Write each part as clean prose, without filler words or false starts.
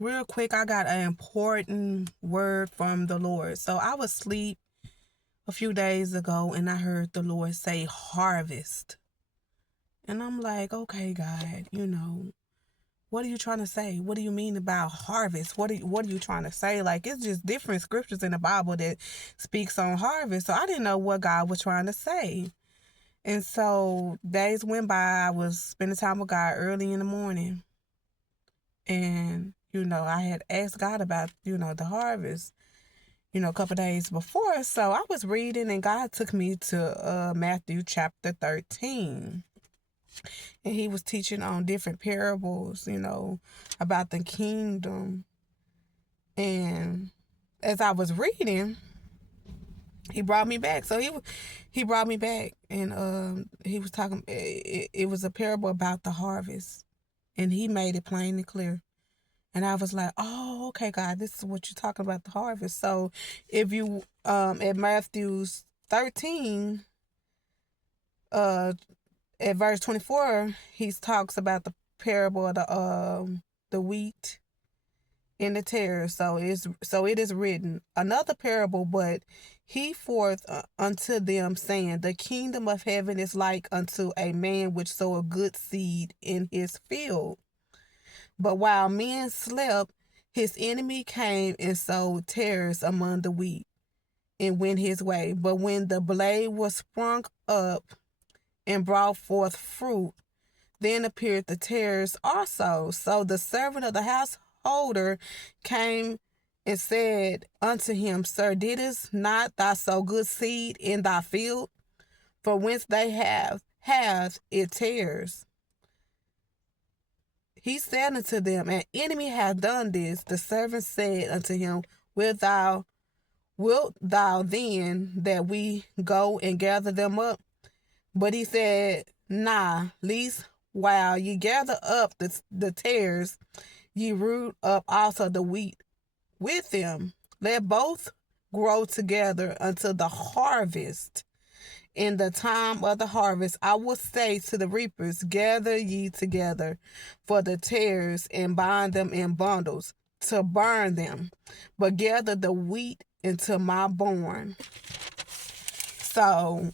Real quick, I got an important word from the Lord. So I was asleep a few days ago and I heard the Lord say harvest. And I'm like, okay, God, what are you trying to say? What do you mean about harvest? What are you trying to say? Like, it's just different scriptures in the Bible that speaks on harvest. So I didn't know what God was trying to say. And so days went by, I was spending time with God early in the morning. And, I had asked God about, the harvest, a couple days before. So I was reading and God took me to Matthew chapter 13. And he was teaching on different parables, about the kingdom. And as I was reading, he brought me back. So he brought me back, and he was talking. It was a parable about the harvest, and he made it plain and clear. And I was like, oh, okay, God, this is what you're talking about, the harvest. So if you at Matthew's 13, uh at verse 24, he talks about the parable of the wheat and the tares. So it is written another parable, but he forth unto them, saying, the kingdom of heaven is like unto a man which sowed good seed in his field. But while men slept, his enemy came and sowed tares among the wheat and went his way. But when the blade was sprung up and brought forth fruit, then appeared the tares also. So the servant of the householder came and said unto him, Sir, didst not thou sow good seed in thy field? For whence they hath it tares. He said unto them, An enemy hath done this. The servant said unto him, Wilt thou then that we go and gather them up? But he said, Nah, least while ye gather up the tares, ye root up also the wheat with them. Let both grow together until the harvest. In the time of the harvest, I will say to the reapers, Gather ye together for the tares and bind them in bundles to burn them, but gather the wheat into my barn. So,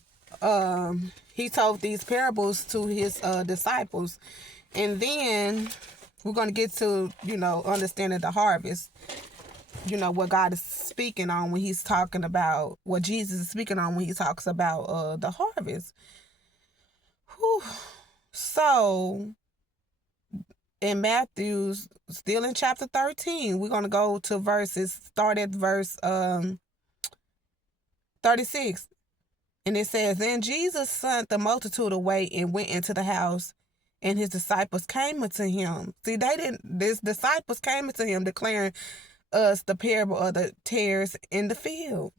he told these parables to his disciples. And then we're going to get to, understanding the harvest, what God is speaking on when he's talking about, what Jesus is speaking on when he talks about the harvest. Whew. So, in Matthew's, still in chapter 13, we're going to go to start at verse 36. And it says, Then Jesus sent the multitude away and went into the house, and his disciples came unto him. See, his disciples came unto him, declaring us the parable of the tares in the field.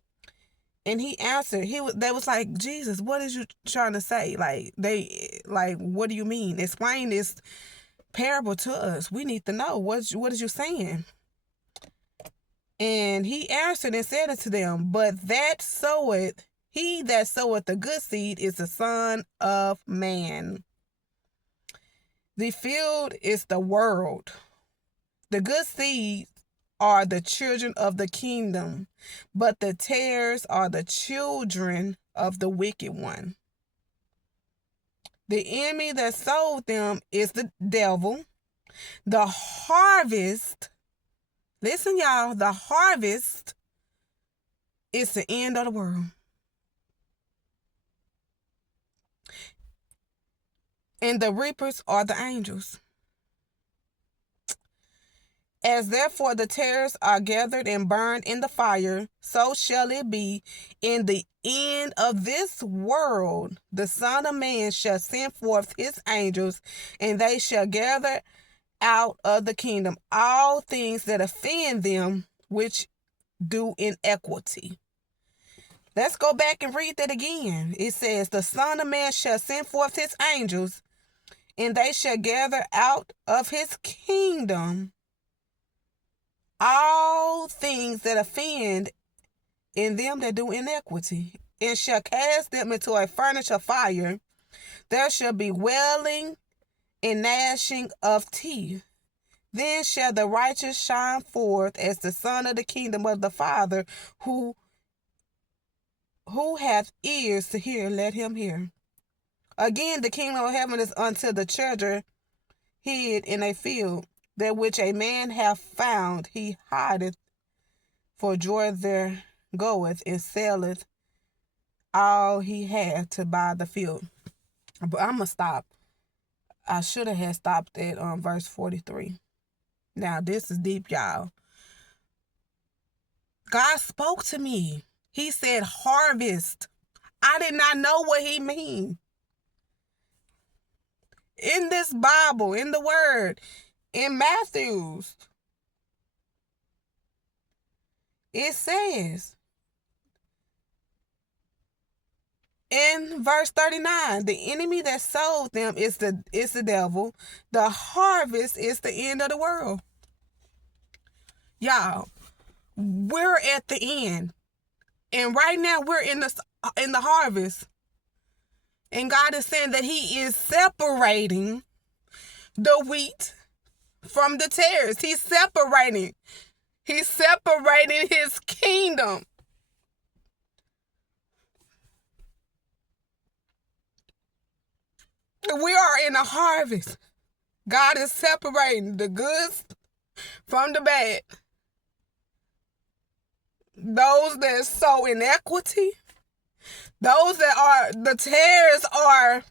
And he answered, they was like, Jesus, what is you trying to say? What do you mean? Explain this parable to us. We need to know. What is you saying? And he answered and said unto them, But he that soweth the good seed is the Son of Man. The field is the world. The good seeds are the children of the kingdom, but the tares are the children of the wicked one. The enemy that sowed them is the devil. The harvest, listen y'all, the harvest is the end of the world. And the reapers are the angels. As therefore the tares are gathered and burned in the fire, so shall it be in the end of this world. The Son of Man shall send forth his angels, and they shall gather out of the kingdom all things that offend them which do iniquity. Let's go back and read that again. It says, The Son of Man shall send forth his angels, and they shall gather out of his kingdom all things that offend in them that do iniquity, and shall cast them into a furnace of fire. There shall be wailing and gnashing of teeth. Then shall the righteous shine forth as the son of the kingdom of the Father. Who hath ears to hear, let him hear. Again, the kingdom of heaven is unto the treasure hid in a field, that which a man hath found, he hideth, for joy there goeth and selleth all he had to buy the field. But I'm going to stop. I should have had stopped at verse 43. Now, this is deep, y'all. God spoke to me. He said harvest. I did not know what he mean. In this Bible, in the word, in Matthew's, it says in verse 39, the enemy that sold them is the devil. The harvest is the end of the world. Y'all, we're at the end. And right now we're in the harvest. And God is saying that he is separating the wheat from the tares. He's separating his kingdom. We are in a harvest. God is separating the goods from the bad. Those that sow inequity, those that are, the tares are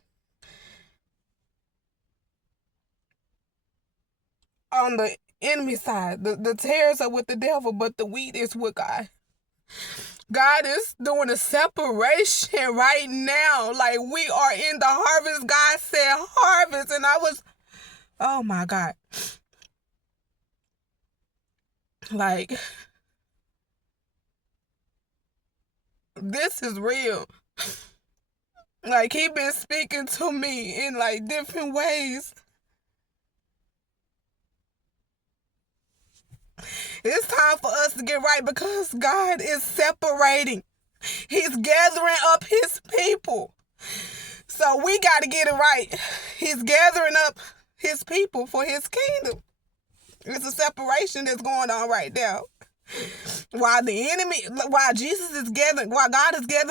on the enemy side. The tares are with the devil, but the wheat is with God. God is doing a separation right now. Like, we are in the harvest. God said harvest. And I was, oh my God. Like, this is real. Like, he been speaking to me in like different ways. It's time for us to get right, because God is separating. He's gathering up his people. So we got to get it right. He's gathering up his people for his kingdom. It's a separation that's going on right now. While God is gathering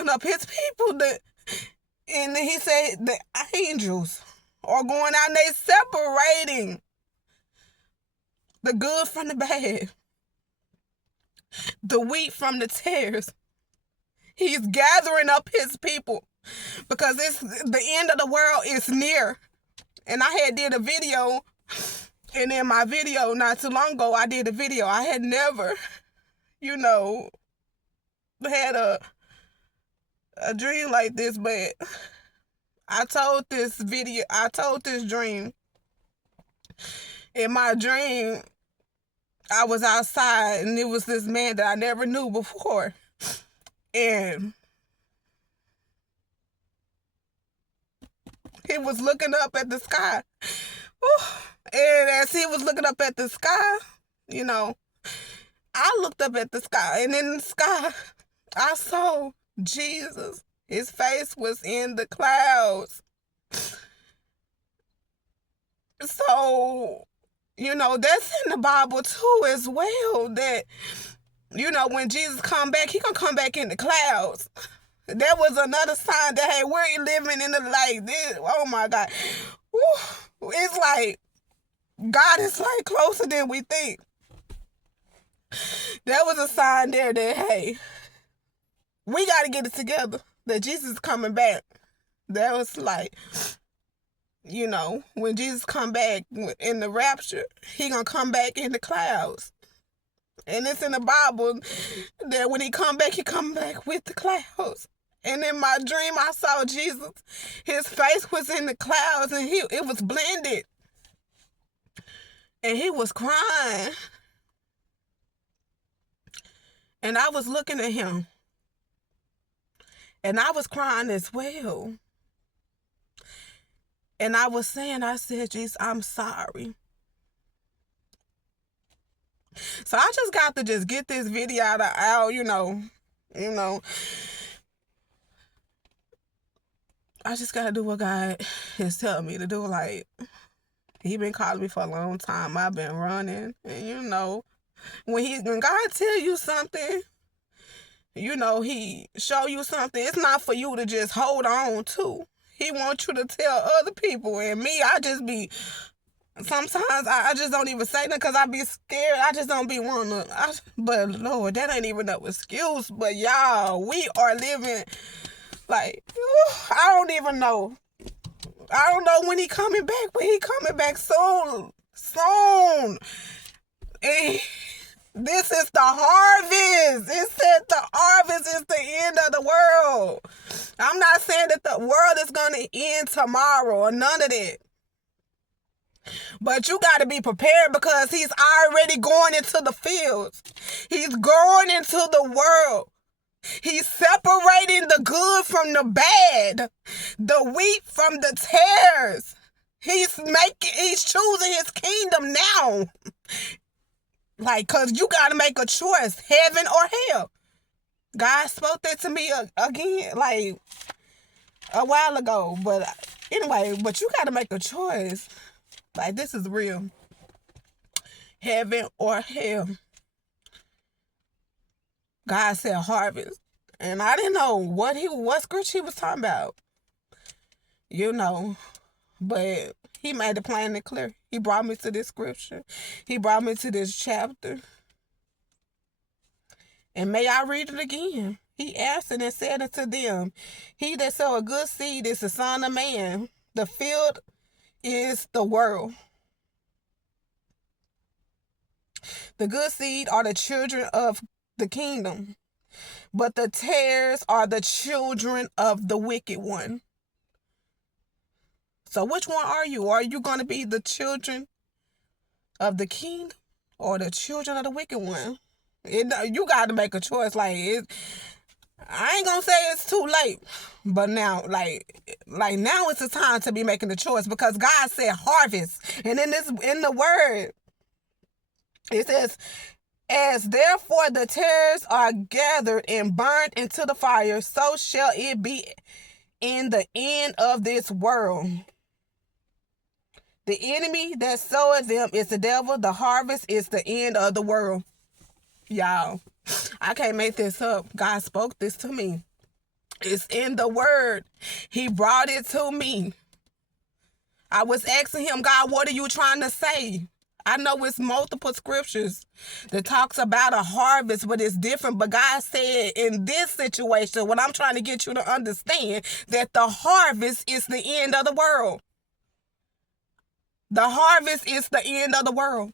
up his people, and he said the angels are going out and they separating the good from the bad, the wheat from the tares. He's gathering up his people because the end of the world is near. And I did a video, and in my video not too long ago, I did a video. I had never, had a dream like this, but I told this dream. In my dream, I was outside, and it was this man that I never knew before. And he was looking up at the sky. And as he was looking up at the sky, I looked up at the sky. And in the sky, I saw Jesus. His face was in the clouds. So, that's in the Bible too as well, that, when Jesus come back, he gonna come back in the clouds. That was another sign that, hey, we're living in the light. Oh my God. It's like, God is like closer than we think. That was a sign there that, hey, we got to get it together, that Jesus is coming back. That was like, when Jesus come back in the rapture, he gonna come back in the clouds. And it's in the Bible that when he come back with the clouds. And in my dream, I saw Jesus. His face was in the clouds, and it was blended. And he was crying. And I was looking at him. And I was crying as well. And I said, Jesus, I'm sorry. So I just got to get this video out, I just got to do what God is telling me to do. Like, He been calling me for a long time. I've been running. And when God tell you something, he show you something, it's not for you to just hold on to. He wants you to tell other people. And me, I just be, sometimes I just don't even say nothing because I be scared. I just don't be wanting to. But Lord, that ain't even no excuse. But y'all, we are living like, I don't even know. I don't know when he coming back, but he coming back soon. Soon. And this is the harvest. It said the harvest is the end of the world. I'm not saying that the world is going to end tomorrow or none of that. But you got to be prepared because he's already going into the fields. He's going into the world. He's separating the good from the bad, the wheat from the tares. He's choosing his kingdom now. Like, cause you gotta make a choice, heaven or hell. God spoke that to me again, like a while ago. But anyway, you gotta make a choice. Like, this is real. Heaven or hell. God said harvest. And I didn't know what scripture he was talking about. But he made it plain and clear. He brought me to this scripture. He brought me to this chapter. And may I read it again? He answered and said unto them, he that sow a good seed is the Son of Man. The field is the world. The good seed are the children of the kingdom, but the tares are the children of the wicked one. So which one are you? Are you going to be the children of the kingdom or the children of the wicked one? You got to make a choice. Like, I ain't going to say it's too late, but now, like now it's the time to be making the choice because God said harvest. And in the word, it says, as therefore the tares are gathered and burned into the fire, so shall it be in the end of this world. The enemy that soweth them is the devil. The harvest is the end of the world. Y'all, I can't make this up. God spoke this to me. It's in the word. He brought it to me. I was asking him, God, what are you trying to say? I know it's multiple scriptures that talks about a harvest, but it's different. But God said in this situation, what I'm trying to get you to understand, that the harvest is the end of the world. The harvest is the end of the world.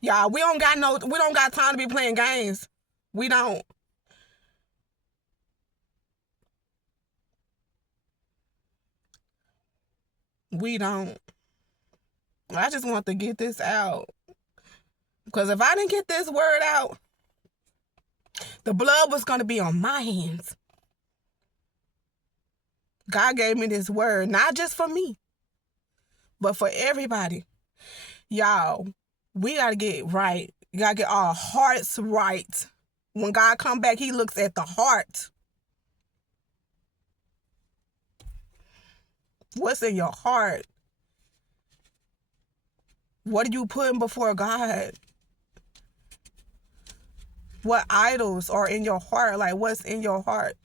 Y'all, we don't got time to be playing games. We don't. We don't. I just want to get this out. Because if I didn't get this word out, the blood was going to be on my hands. God gave me this word, not just for me, but for everybody. Y'all, we got to get right. We got to get our hearts right. When God come back, he looks at the heart. What's in your heart? What are you putting before God? What idols are in your heart? Like, what's in your heart?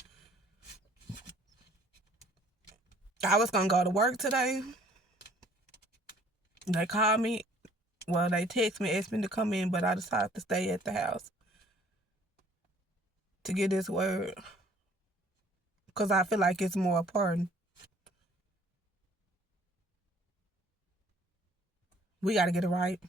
I was going to go to work today. They called me. Well, they text me, asked me to come in, but I decided to stay at the house to get this word. Because I feel like it's more important. We got to get it right.